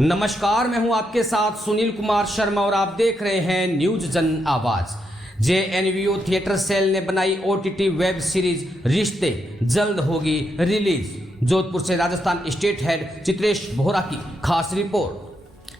नमस्कार, मैं हूं आपके साथ सुनील कुमार शर्मा और आप देख रहे हैं न्यूज जन आवाज। जेएनवीयू थिएटर सेल ने बनाई ओटीटी वेब सीरीज रिश्ते, जल्द होगी रिलीज। जोधपुर से राजस्थान स्टेट हेड चित्रेश बोहरा की खास रिपोर्ट।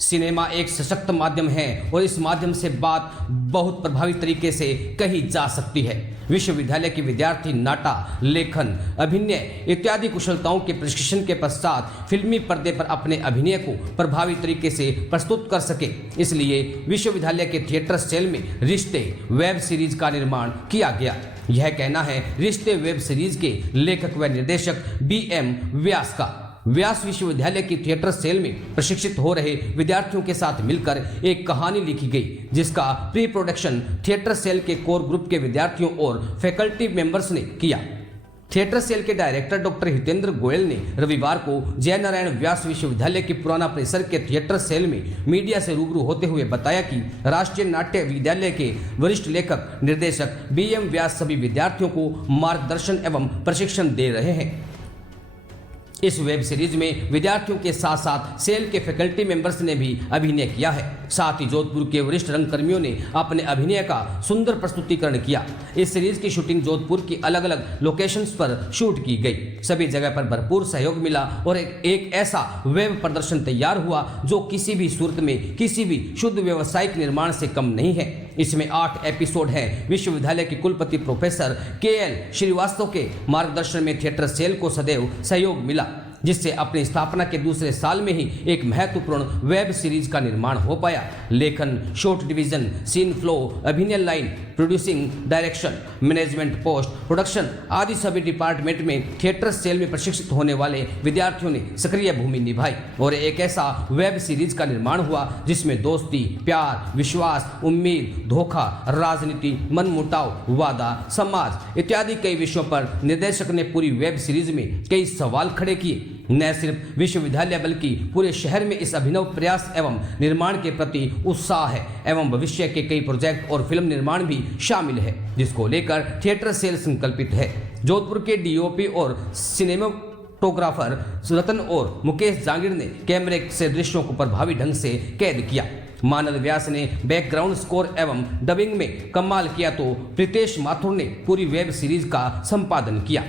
सिनेमा एक सशक्त माध्यम है और इस माध्यम से बात बहुत प्रभावी तरीके से कही जा सकती है। विश्वविद्यालय के विद्यार्थी नाटा, लेखन, अभिनय इत्यादि कुशलताओं के प्रशिक्षण के पश्चात फिल्मी पर्दे पर अपने अभिनय को प्रभावी तरीके से प्रस्तुत कर सके, इसलिए विश्वविद्यालय के थिएटर सेल में रिश्ते वेब सीरीज का निर्माण किया गया। यह कहना है रिश्ते वेब सीरीज के लेखक व निर्देशक BM व्यास का। व्यास विश्वविद्यालय की थिएटर सेल में प्रशिक्षित हो रहे विद्यार्थियों के साथ मिलकर एक कहानी लिखी गई, जिसका प्री प्रोडक्शन थिएटर सेल के कोर ग्रुप के विद्यार्थियों और फैकल्टी मेंबर्स ने किया। थिएटर सेल के डायरेक्टर डॉक्टर हितेंद्र गोयल ने रविवार को जयनारायण व्यास विश्वविद्यालय के पुराना परिसर के थिएटर सेल में मीडिया से रूबरू होते हुए बताया कि राष्ट्रीय नाट्य विद्यालय के वरिष्ठ लेखक निर्देशक BM व्यास सभी विद्यार्थियों को मार्गदर्शन एवं प्रशिक्षण दे रहे हैं। इस वेब सीरीज में विद्यार्थियों के साथ साथ सेल के फैकल्टी मेंबर्स ने भी अभिनय किया है। साथ ही जोधपुर के वरिष्ठ रंगकर्मियों ने अपने अभिनय का सुंदर प्रस्तुतिकरण किया। इस सीरीज की शूटिंग जोधपुर की अलग अलग लोकेशंस पर शूट की गई। सभी जगह पर भरपूर सहयोग मिला और एक ऐसा वेब प्रदर्शन तैयार हुआ जो किसी भी सूरत में किसी भी शुद्ध व्यावसायिक निर्माण से कम नहीं है। इसमें 8 एपिसोड हैं। विश्वविद्यालय के कुलपति प्रोफेसर KL श्रीवास्तव के मार्गदर्शन में थिएटर सेल को सदैव सहयोग मिला, जिससे अपनी स्थापना के दूसरे साल में ही एक महत्वपूर्ण वेब सीरीज का निर्माण हो पाया। लेखन, शॉर्ट डिवीजन, सीन फ्लो, अभिनय line, producing, direction, management, post production आदि सभी डिपार्टमेंट में थिएटर सेल में प्रशिक्षित होने वाले विद्यार्थियों ने सक्रिय भूमि निभाई और एक ऐसा वेब सीरीज का निर्माण हुआ जिसमें दोस्ती, प्यार, विश्वास, उम्मीद, धोखा, राजनीति, मनमुटाव, वादा, समाज इत्यादि कई विषयों पर निर्देशक ने पूरी वेब सीरीज में कई सवाल खड़े किए। न सिर्फ विश्वविद्यालय बल्कि पूरे शहर में इस अभिनव प्रयास एवं निर्माण के प्रति उत्साह है एवं भविष्य के कई प्रोजेक्ट और फिल्म निर्माण भी शामिल है, जिसको लेकर थिएटर सेल संकल्पित है। जोधपुर के DOP और सिनेमाटोग्राफर रतन और मुकेश जांगिड़ ने कैमरे से दृश्यों को प्रभावी ढंग से कैद किया। मानद व्यास ने बैकग्राउंड स्कोर एवं डबिंग में कमाल किया तो प्रीतेश माथुर ने पूरी वेब सीरीज का संपादन किया।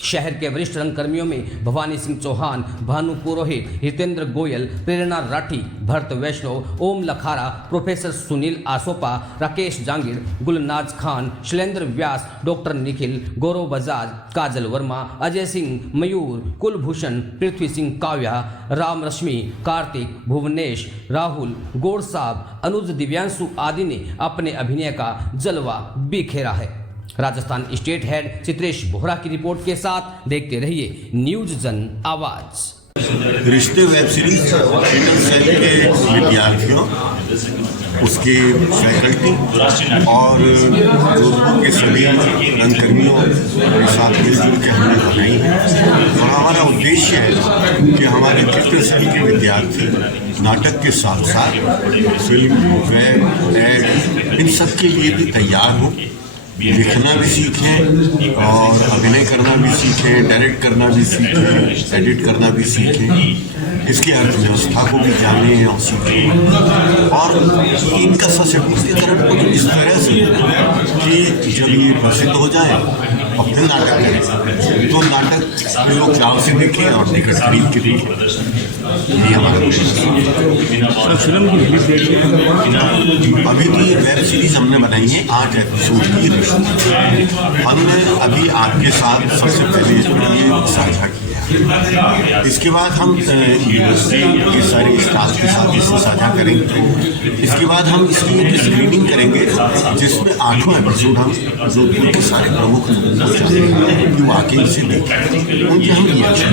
शहर के वरिष्ठ रंगकर्मियों में भवानी सिंह चौहान, भानु पुरोहित, हितेंद्र गोयल, प्रेरणा राठी, भरत वैष्णव, ओम लखारा, प्रोफेसर सुनील आसोपा, राकेश जांगिड़, गुलनाज खान, शैलेंद्र व्यास, डॉक्टर निखिल, गौरव बजाज, काजल वर्मा, अजय सिंह, मयूर, कुलभूषण, पृथ्वी सिंह काव्या, राम रश्मि, कार्तिक, भुवनेश, राहुल, गौड़ साहब, अनुज, दिव्यांशु आदि ने अपने अभिनय का जलवा बिखेरा है। राजस्थान स्टेट हेड चित्रेश बोहरा की रिपोर्ट के साथ देखते रहिए न्यूज जन आवाज। रिश्ते वेब सीरीज थिएटर सेल के विद्यार्थियों, उसके फैकल्टी और जोधपुर के सभी रंगकर्मियों के साथ मिलजुल के हमने बनाई है और हमारा उद्देश्य है कि हमारे थिएटर सेल के विद्यार्थी नाटक के साथ साथ फिल्म, वेब, एड इन सब के लिए भी तैयार हों, लिखना भी सीखें और अभिनय करना भी सीखें, डायरेक्ट करना भी सीखें, एडिट करना भी सीखें, इसकी अर्थव्यवस्था को भी जानें और सीखें और इनका सशक्तिकरण को इस तरह से कि जब ये प्रसिद्ध हो जाए और फिर नाटक करें तो नाटक लोग चाव से देखें और टिकट खरीद के देखें। ये हमारा फिल्म की रिलीज डेट अभी तो ये वेब सीरीज हमने बनाई है 8 एपिसोड की। हमने अभी आपके साथ सबसे पहले ये साझा किया, इसके बाद हम यूनिवर्सिटी के सारे स्टाफ के साथ इसे साझा करेंगे। इसके बाद हम इसकी एक स्क्रीनिंग करेंगे जिसमें 8वां एपिसोड हम जोधपुर के सारे प्रमुख लोगों को चाहेंगे कि वाकई इसे देखें, उनके हम रिएक्शन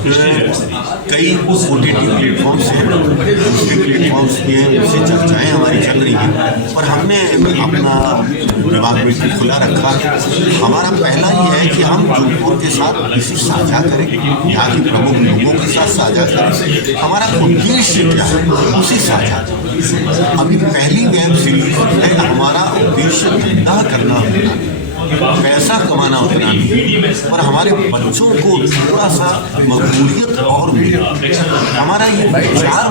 कई OTT प्लेटफॉर्म्स हैं, दूसरे प्लेटफॉर्म्स भी हैं, उनसे चर्चाएँ हमारी चल रही हैं और हमने अपना विभाग में खुला रखा है। हमारा पहला ये है कि हम जोधपुर के साथ इसे साझा करें, यहाँ के प्रमुख लोगों के साथ साझा करें। हमारा उद्देश्य क्या है उसे साझा करें। अभी पहली वेब सीरीज है, हमारा उद्देश्य धंधा करना होता है, पैसा कमाना उतना नहीं, पर हमारे बच्चों को थोड़ा सा मकबूलियत और मिले, हमारा ये विचार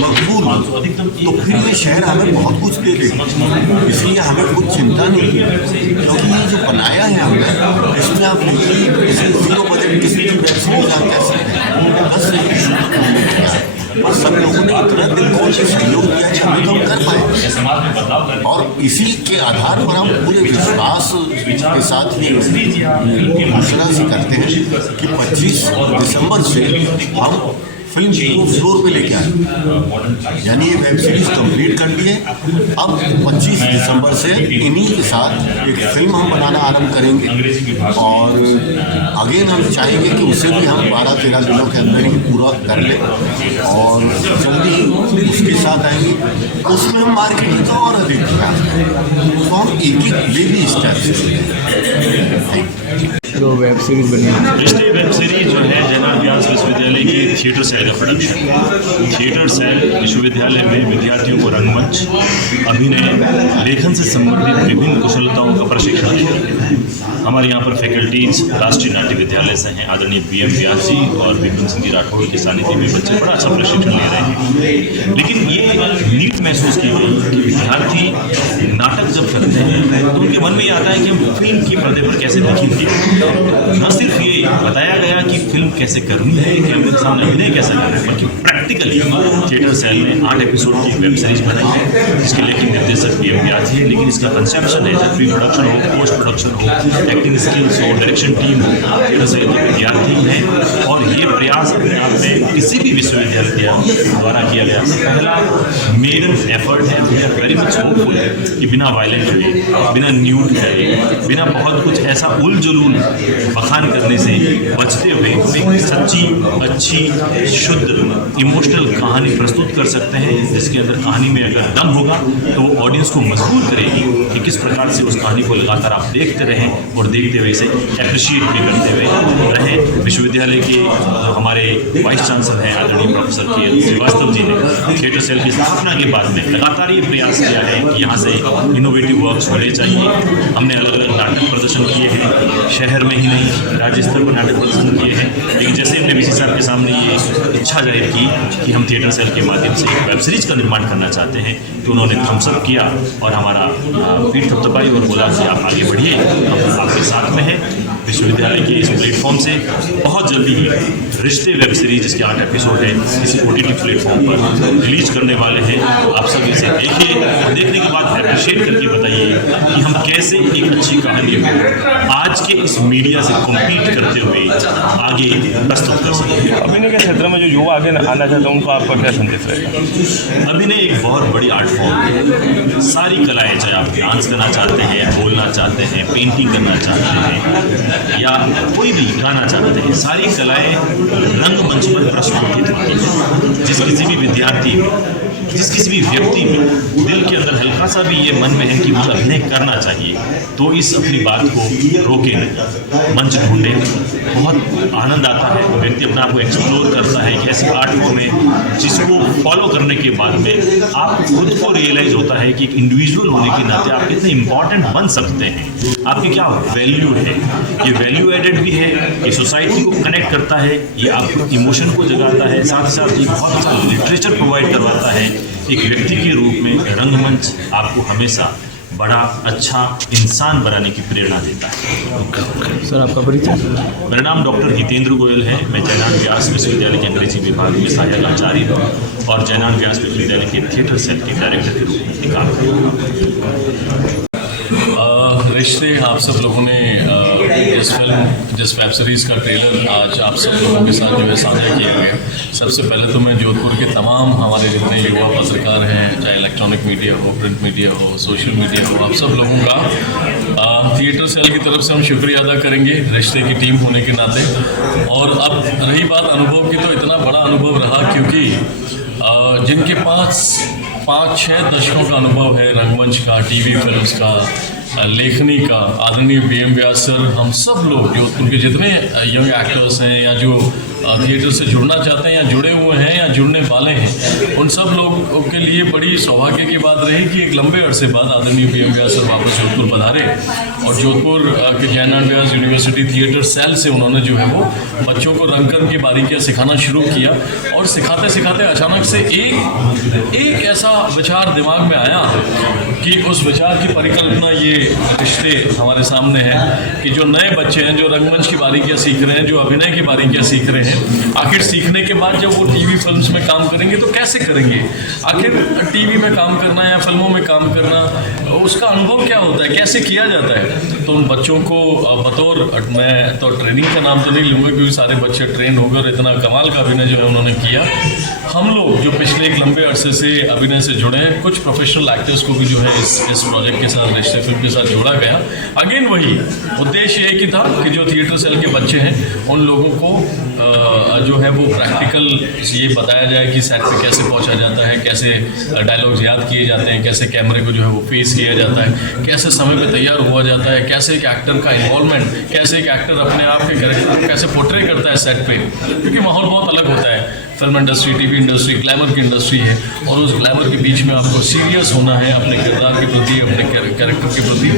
मकबूल हो, तो फिर ये शहर हमें बहुत कुछ दे देगा। इसलिए हमें कुछ चिंता नहीं है, क्योंकि ये जो बनाया है हमने, इसमें आप देखिए किसी जीरो बजट किसी की वेब सीरीज आप कैसे हैं, बस सब लोगों ने इतना दिल खोल के सहयोग किया कि हम तो कर पाए, और इसी के आधार पर हम पूरे विश्वास के साथ ही घोषणा से करते हैं कि 25 दिसंबर से हम फिल्म को फ्लोर पे लेके आए, यानी ये वेब सीरीज कंप्लीट कर ली है। अब 25 दिसंबर से इन्हीं के साथ एक फिल्म हम बनाना आरंभ करेंगे, और अगेन हम चाहेंगे कि उसे भी हम 12-13 दिनों के अंदर ही पूरा कर लें, और जल्दी उसके साथ आएंगे। उसमें हम मार्केटिंग का और अधिक किया, तो हम एक बेबी स्टेप जो वेब सीरीज बनी रिश्ते वेब सीरीज जो है जयनाल व्यास विश्वविद्यालय की थिएटर सेल का प्रोडक्शन। थिएटर सेल विश्वविद्यालय में विद्यार्थियों को रंगमंच, अभिनय, लेखन से संबंधित विभिन्न कुशलताओं का प्रशिक्षण देता है। हमारे यहाँ पर फैकल्टीज राष्ट्रीय नाट्य विद्यालय से हैं, आदरणीय BM व्यास जी और विक्रम सिंह जी राठौड़ के सानिध्य में बच्चे बड़ा अच्छा प्रशिक्षण ले रहे हैं। लेकिन ये नीड महसूस की गई कि विद्यार्थी नाटक जब करते हैं तो उनके मन में ये आता है कि हम फिल्म के पर्दे पर कैसे दिखेंगे। न सिर्फ ये बताया गया कि फिल्म कैसे करनी है, कैमरे के सामने अभिनय कैसे करना है, बल्कि प्रैक्टिकली थिएटर सेल ने 8 एपिसोड की वेब सीरीज बनाई है, जिसके लेखक निर्देशक BM व्यास है। लेकिन इसका कंसेप्शन है जब प्री प्रोडक्शन हो, पोस्ट प्रोडक्शन हो, एक्टिंग स्किल्स हो, डायरेक्शन टीम हो, थिएटर सेल के विद्यार्थी हैं। और ये प्रयास अपने आप में किसी भी विश्वविद्यालय द्वारा किया गया पहला मेडन एफर्ट है। We are very much hopeful कि बिना वायलेंट हुए, बिना न्यूड करे, बिना बहुत कुछ ऐसा उल जुलूल बखान करने से बचते हुए एक सच्ची, अच्छी, शुद्ध, इमोशनल कहानी प्रस्तुत कर सकते हैं, जिसके अंदर कहानी में अगर दम होगा तो वो ऑडियंस को मजबूर करेगी कि किस प्रकार से उस कहानी को लगातार आप देखते रहें और देखते हुए इसे एप्रिशिएट भी करते हुए रहें। विश्वविद्यालय के हमारे वाइस चांसलर हैं आदरणीय प्रोफेसर के श्रीवास्तव जी ने थिएटर सेल की स्थापना के बाद में लगातार ये प्रयास किया है कि यहाँ से इनोवेटिव वर्क्स होने चाहिए। हमने अलग अलग नाटक प्रदर्शन किए हैं, शहर में ही नहीं राज्य स्तर पर नाटक प्रदर्शन किए हैं। लेकिन जैसे हमने VC साहब के सामने ये इच्छा जाहिर की कि हम थिएटर सेल के माध्यम से एक वेब सीरीज का निर्माण करना चाहते हैं, तो उन्होंने थम्स अप किया और हमारा पीठ थपथपाई और बोला कि आप आगे बढ़िए, हम आपके साथ में हैं। विश्वविद्यालय के इस प्लेटफॉर्म से बहुत जल्दी ही रिश्ते वेब सीरीज जिसके 8 एपिसोड है इसी OTT प्लेटफॉर्म पर रिलीज करने वाले हैं। आप सब इसे देखिए, देखने के बाद अप्रिशिएट करके बताइए कि हम कैसे एक अच्छी कहानी को आज के इस मीडिया से कॉम्पीट करते हुए आगे प्रस्तुत कर सकते हैं। अभिनय के क्षेत्र में जो युवा आगे आना चाहते हैं उनको आपका क्या संदेश रहेगा? अभिनय एक बहुत बड़ी आर्ट फॉर्म है। सारी कलाएं, चाहे आप डांस करना चाहते हैं, बोलना चाहते हैं, पेंटिंग करना चाहते हैं या कोई भी गाना चाहते हैं, सारी कलाएं रंगमंच पर प्रस्तुत होती हैं। जिस किसी भी विद्यार्थी में, जिस किसी भी व्यक्ति में दिल के अंदर हल्का सा भी ये मन में है कि मुझे अभिनय करना चाहिए, तो इस अपनी बात को रोके, मंच ढूंढे। बहुत आनंद आता है, व्यक्ति अपने आप को एक्सप्लोर करता है। एक ऐसी आर्ट फॉर्म है जिसको फॉलो करने के बाद में आप खुद को रियलाइज होता है कि एक इंडिविजुअल होने के नाते आप कितने इंपॉर्टेंट बन सकते हैं, आपकी क्या वैल्यू है। ये वैल्यू एडेड भी है, ये सोसाइटी को कनेक्ट करता है, ये आपको इमोशन को जगाता है, साथ ही साथ ये बहुत अच्छा लिटरेचर प्रोवाइड करवाता है। एक व्यक्ति के रूप में रंगमंच आपको हमेशा बड़ा अच्छा इंसान बनाने की प्रेरणा देता है। सर आपका परिचय? मेरा नाम डॉक्टर हितेंद्र गोयल है। मैं जयनाल व्यास विश्वविद्यालय के अंग्रेजी विभाग में सहायक आचार्य हूँ और जयनाल व्यास विश्वविद्यालय के थिएटर सेल के डायरेक्टर के रूप में काम कर रहा हूँ। रिश्ते आप सब लोगों ने जिस वेब सीरीज़ का ट्रेलर आज आप सब लोगों के साथ जो है साझा किया गया, सबसे पहले तो मैं जोधपुर के तमाम हमारे जितने युवा पत्रकार हैं, चाहे इलेक्ट्रॉनिक मीडिया हो, प्रिंट मीडिया हो, सोशल मीडिया हो, आप सब लोगों का थिएटर सेल की तरफ से हम शुक्रिया अदा करेंगे रिश्ते की टीम होने के नाते। और अब रही बात अनुभव की, तो इतना बड़ा अनुभव रहा क्योंकि जिनके पास 5-6 दशकों का अनुभव है रंगमंच का, TV फिल्म्स का, लेखनी का आदरणीय BM व्यास सर, हम सब लोग जोधपुर के जितने यंग एक्टर्स हैं या जो थिएटर से जुड़ना चाहते हैं या जुड़े हुए हैं या जुड़ने वाले हैं, उन सब लोगों के लिए बड़ी सौभाग्य की बात रही कि एक लंबे अरसे बाद आदरणीय BM व्यास सर वापस जोधपुर पधारे और जोधपुर के जयनारायण व्यास यूनिवर्सिटी थिएटर सेल से उन्होंने जो है वो बच्चों को रंगकर्म की बारीकियाँ सिखाना शुरू किया। और सिखाते सिखाते अचानक से एक ऐसा विचार दिमाग में आया कि उस विचार की परिकल्पना ये रिश्ते हमारे सामने है कि जो नए बच्चे हैं, जो रंगमंच की बारीकियाँ सीख रहे हैं, जो अभिनय की बारीकियाँ सीख रहे हैं, आखिर सीखने के बाद जब वो टीवी फिल्म्स में काम करेंगे तो कैसे करेंगे? आखिर टीवी में काम करना या फिल्मों में काम करना, उसका अनुभव क्या होता है, कैसे किया जाता है? तो उन बच्चों को बतौर, मैं तो ट्रेनिंग का नाम तो नहीं लूँगा क्योंकि सारे बच्चे ट्रेन हो गए और इतना कमाल का अभिनय जो है उन्होंने किया। हम लोग जो पिछले एक लंबे अरसे से अभिनय से जुड़े हैं, कुछ प्रोफेशनल एक्टर्स को भी जो है इस प्रोजेक्ट के साथ, रिश्ते फिल्म के साथ जोड़ा गया। अगेन वही उद्देश्य एक ही था कि जो थिएटर सेल के बच्चे हैं उन लोगों को जो है वो प्रैक्टिकल ये बताया जाए कि सेट पे कैसे पहुंचा जाता है, कैसे डायलॉग्स याद किए जाते हैं, कैसे कैमरे को जो है वो फेस किया जाता है, कैसे समय पे तैयार हुआ जाता है, कैसे एक एक्टर का इन्वॉल्वमेंट, कैसे एक एक्टर अपने आप के कैरेक्टर को कैसे पोर्ट्रे करता है सेट पे, क्योंकि माहौल बहुत अलग होता है। Film industry, TV industry, glamour की इंडस्ट्री है और उस ग्लैमर के बीच में आपको सीरियस होना है अपने किरदार के प्रति, अपने कैरेक्टर के प्रति।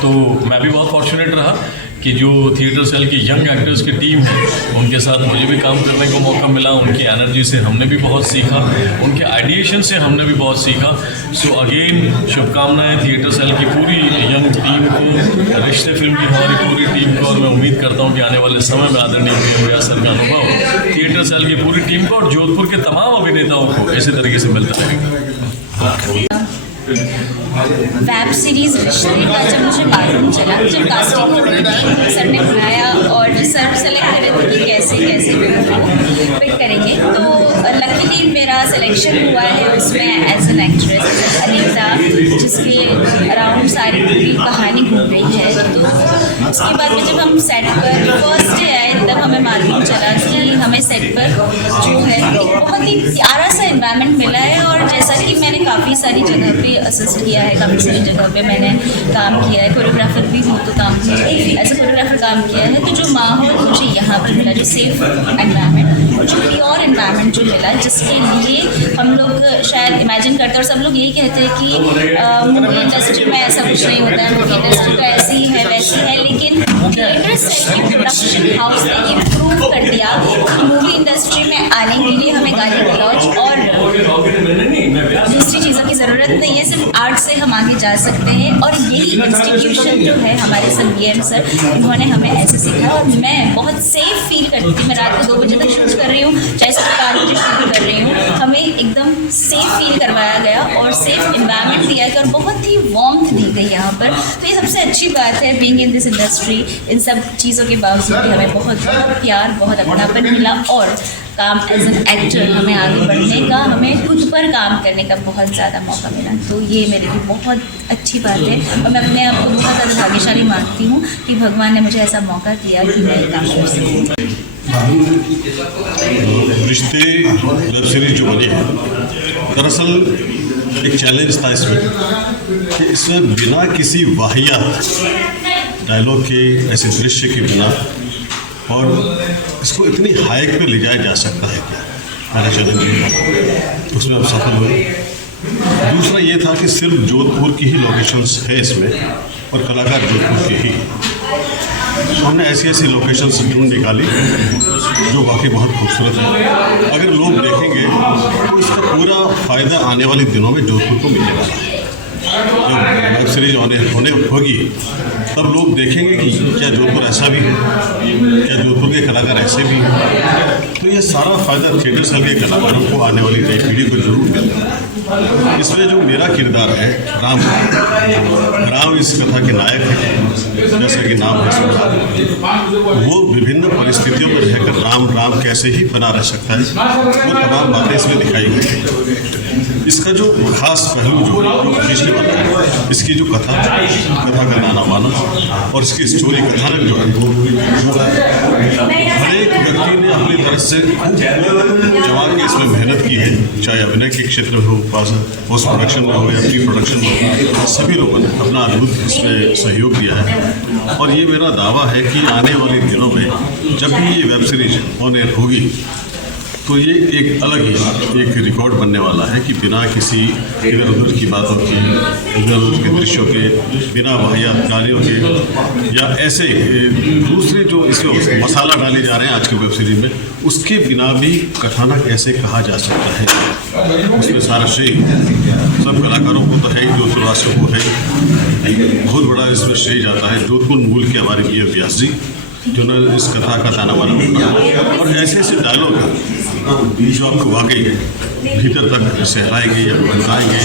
तो मैं भी बहुत फॉर्चुनेट रहा कि जो थिएटर सेल की यंग एक्टर्स की टीम है उनके साथ मुझे भी काम करने को मौका मिला। उनकी एनर्जी से हमने भी बहुत सीखा, उनके आइडिएशन से हमने भी बहुत सीखा। सो अगेन शुभकामनाएं थिएटर सेल की पूरी यंग टीम को, रिश्ते फिल्म की हमारी पूरी टीम को, और मैं उम्मीद करता हूँ कि आने वाले समय में आदरणीय BM व्यास सर का अनुभव थिएटर सेल की पूरी टीम को और जोधपुर के तमाम अभिनेताओं को इसी तरीके से मिलता रहेगा। वेब सीरीज रिश्ते का जब मुझे मालूम चला, जब कास्टिंग हो रही थी, सर ने बुलाया और सर सेलेक्ट कर रहे थे कि कैसे पिक करेंगे, तो लकीली मेरा सिलेक्शन हुआ है उसमें एज एन एक्ट्रेस अनीता, जिसके अराउंड सारी पूरी कहानी घूम रही है। तो उसके बाद में जब हम सेट पर फर्स्ट डे आए तब हमें मालूम चला कि हमें सेट पर जो है बहुत ही प्यारा सा इन्वायरमेंट मिला है। और जैसा कि मैंने काफ़ी सारी जगह पे असिस्ट किया है, काफ़ी सारी जगह पे मैंने काम किया है, कोरियोग्राफर भी हूँ तो काम किया है, एज ए कोरियोग्राफर काम किया है। तो जो माहौल मुझे यहाँ पर मिला, जो सेफ एनवायरनमेंट, जो प्योर एनवायरनमेंट जो मिला, जिसके लिए हम लोग शायद इमेजिन करते हैं और सब लोग यही कहते हैं कि मूवी इंडस्ट्री में ऐसा कुछ नहीं होता है, मूवी इंडस्ट्री तो ऐसी है वैसी है, लेकिन थिएटर सेल की प्रोडक्शन हाउस ने इम्प्रूव कर दिया कि मूवी इंडस्ट्री में आने के लिए हमें गाली गलौज और दूसरी चीज़ों की ज़रूरत नहीं है, सिर्फ आर्ट से हम आगे जा सकते हैं। और यही इंस्टीट्यूशन जो है हमारे सर BM सर, उन्होंने हमें ऐसे सिखाया और मैं बहुत सेफ फील करती थी। मैं रात को 2 बजे तक शूट कर रही हूँ, चाहे सुबह 4 बजे शूट कर रही हूँ, हमें एकदम सेफ फील करवाया गया और सेफ इन्वायरमेंट दिया गया और बहुत ही वार्मथ दी गई यहाँ पर। तो ये सबसे अच्छी बात है बीइंग इन दिस इंडस्ट्री। इन सब चीज़ों के बावजूद भी हमें बहुत प्यार, बहुत अपनापन मिला और काम एज एन एक्टर हमें आगे बढ़ने का, हमें खुद पर काम करने का बहुत ज़्यादा मौका मिला। तो ये मेरे लिए बहुत अच्छी बात है और मैं अपने आप को बहुत ज़्यादा भाग्यशाली मानती हूँ कि भगवान ने मुझे ऐसा मौका दिया कि मैं काम कर सकूँ। रिश्ते वेब सीरीज जो बनी है, दरअसल एक चैलेंज था इसमें कि इसमें बिना किसी वाहियात डायलॉग के, ऐसे दृश्य के बिना, और इसको इतनी हाइक पे ले जाया जा सकता है क्या, मेरा चैलेंज है। उसमें हम सफल हुए। दूसरा ये था कि सिर्फ जोधपुर की ही लोकेशंस है इसमें और कलाकार जोधपुर के ही। हमने ऐसी ऐसी लोकेशंस ढूंढ निकाली जो वाकई बहुत खूबसूरत है। अगर लोग देखेंगे तो इसका पूरा फ़ायदा आने वाले दिनों में जोधपुर को मिलने वाला है। जब वेब सीरीज होने होगी तब लोग देखेंगे कि क्या जोधपुर ऐसा भी है, क्या जोधपुर के कलाकार ऐसे भी हैं। तो ये सारा फ़ायदा थिएटर सेल के कलाकारों को, आने वाली नई पीढ़ी को जरूर मिलता है। इसमें जो मेरा किरदार है राम इस कथा के नायक है, जैसा कि नाम है इसका। वो विभिन्न परिस्थितियों में रहकर राम कैसे ही बना रह सकता है, वो तमाम बातें इसमें दिखाई गई। इसका जो खास पहलू जो खींचने वाला है, इसकी जो कथा का गाना वाना और इसकी स्टोरी कथानक जो है हर एक व्यक्ति ने अपनी तरफ से जमा के इसमें मेहनत की है, चाहे अभिनय के क्षेत्र में हो, पोस्ट प्रोडक्शन में हो या प्री प्रोडक्शन में हो, सभी लोगों ने अपना अद्भुत इसमें सहयोग दिया है। और ये मेरा दावा है कि आने वाले दिनों में जब भी ये वेब सीरीज ऑन एयर होगी तो ये एक अलग ही एक रिकॉर्ड बनने वाला है कि बिना किसी इधर उधर की बातों के, इधर उधर के दृश्यों के, बिना वाहियात गालियों के या ऐसे दूसरे जो इसमें मसाला डाले जा रहे हैं आज के वेब सीरीज में, उसके बिना भी कथानक ऐसे कहा जा सकता है। उसमें सारा श्रेय सब कलाकारों को तो है ही, जोधपुरवासियों को है। बहुत बड़ा इसमें श्रेय जाता है जोधपुर मूल के हमारे बी व्यास जी, जिन्होंने इस कथा का ताना बाना बोला और ऐसे ऐसे डायलॉग जो आपको वाकई भीतर तक सहलाएंगे या बताएंगे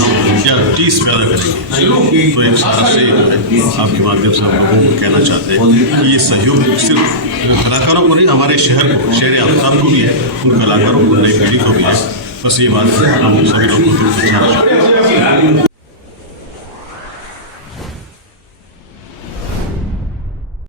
या टीस पैदा करेंगे। तो एक सारा श्रेय जो है आपके माध्यम से हम लोगों को कहना चाहते हैं कि ये सहयोग सिर्फ कलाकारों को नहीं, हमारे शहर को, शहर आफ्ताब को भी है, उन कलाकारों को, नई पीढ़ी को भी है। बस ये बात हम सभी लोगों को